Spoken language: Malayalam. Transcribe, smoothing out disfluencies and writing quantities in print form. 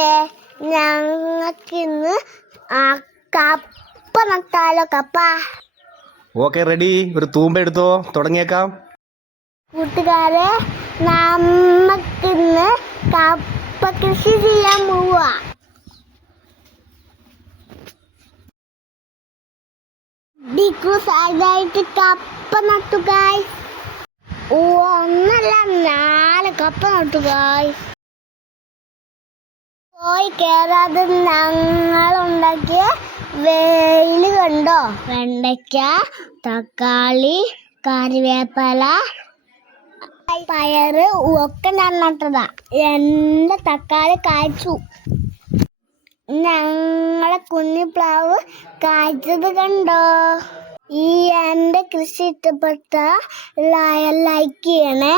കൂട്ടുകാരെ, ഞങ്ങൾക്കിന്ന് കപ്പ നട്ടാലോ? കപ്പ. Okay, ready. ഒരു തൂമ്പ എടുത്തോ, തുടങ്ങിയേക്കാം. കൂട്ടുകാരെ, നമ്മക്കിന്ന് കപ്പ കൃഷി ചെയ്യാൻ പോവാ. ായിട്ട് കപ്പ നട്ടു ഗായ്സ്. ഒന്നല്ല 4 കപ്പ നട്ടു ഗായ്സ്. പോയി കേറാതെ ഞങ്ങളുണ്ടാക്കിയ വെയില് കണ്ടോ? വെണ്ടയ്ക്ക, തക്കാളി, കറിവേപ്പില, പയറ് ഒക്കെ ഞാൻ നട്ടതാ. എന്റെ തക്കാളി കായ്ച്ചു. ഞങ്ങളെ കുഞ്ഞിപ്ലാവ് കായ്ച്ചത് കണ്ടോ? ഈ എന്റെ കൃഷി ഇഷ്ടപ്പെട്ട ലൈക്ക് ചെയ്യണേ.